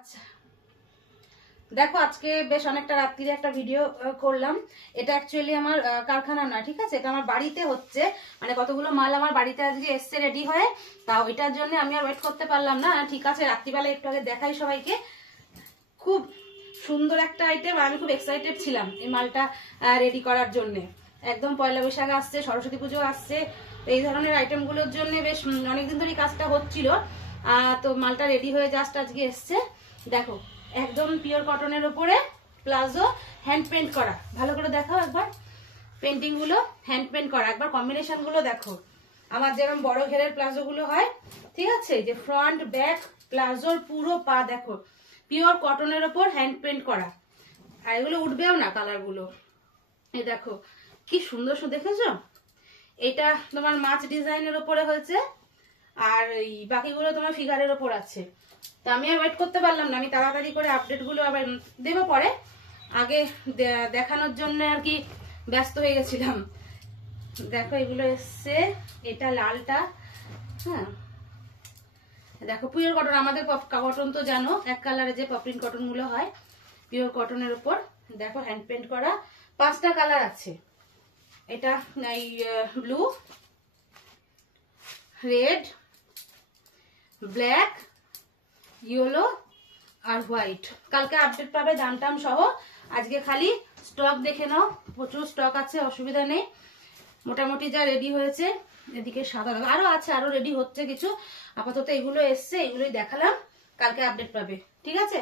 আচ্ছা দেখো, আজকে বেশ অনেকটা রাত্রিরে একটা ভিডিও করলাম। এটা অ্যাকচুয়ালি আমার কারখানা নয়, ঠিক আছে, এটা আমার বাড়িতে হচ্ছে। মানে কতগুলো মাল আমার বাড়িতে আজকে এসছে রেডি হয়ে, তা ওইটার জন্য আমি আর ওয়েট করতে পারলাম না। ঠিক আছে, রাত্রিবেলা একটু আগে দেখাই সবাইকে। খুব সুন্দর একটা আইটেম, আমি খুব এক্সাইটেড ছিলাম এই মালটা রেডি করার জন্য। একদম পয়লা বৈশাখ আসছে, সরস্বতী পুজো আসছে, এই ধরনের আইটেমগুলোর জন্য বেশ অনেকদিন ধরেই কাজটা হচ্ছিল। তো মালটা রেডি হয়ে জাস্ট আজকে এসছে। দেখো, একদম পিওর কটনের উপরে প্লাজো, হ্যান্ড পেন্ট করা। ভালো করে দেখো একবার, পেন্টিং গুলো হ্যান্ড পেন্ট করা। একবার কম্বিনেশন গুলো দেখো, আমার যেরকম বড় ঘেরের প্লাজো গুলো হয়, ঠিক আছে, যে ফ্রন্ট ব্যাক প্লাজোর পুরো পা দেখো পিওর কটনের উপর হ্যান্ড পেন্ট করা। আর এগুলো উঠবেও না কালার গুলো। এই দেখো কি সুন্দর সুন্দর, দেখেছো? এটা তোমার মাছ ডিজাইনের উপরে হয়েছে, আর এই বাকিগুলো তোমার ফিগারের উপর আছে। তো আমি আর ওয়েট করতে পারলাম না, আমি তাড়াতাড়ি করে আপডেট গুলো আবার দেবো পরে, আগে দেখানোর জন্য আর কি ব্যস্ত হয়ে গেছিলাম। দেখো এগুলো এসছে, এটা লালটা, হ্যাঁ দেখো পিওর কটন। আমাদের কটন তো জানো, এক কালারে যে পপলিন কটন গুলো হয়, পিওর কটনের উপর দেখো হ্যান্ড পেন্ট করা। 5টা কালার আছে। এটা এই ব্লু, রেড, ব্ল্যাক, ইয়েলো আর হোয়াইট। কালকে আপডেট পাবে দাম টাম সহ। আজকে খালি স্টক দেখে নাও, প্রচুর স্টক আছে, অসুবিধা নেই। মোটামুটি যা রেডি হয়েছে, এদিকে সাদা আরো আছে, আরো রেডি হচ্ছে কিছু। আপাতত এগুলো এসছে, এগুলোই দেখালাম, কালকে আপডেট পাবে, ঠিক আছে।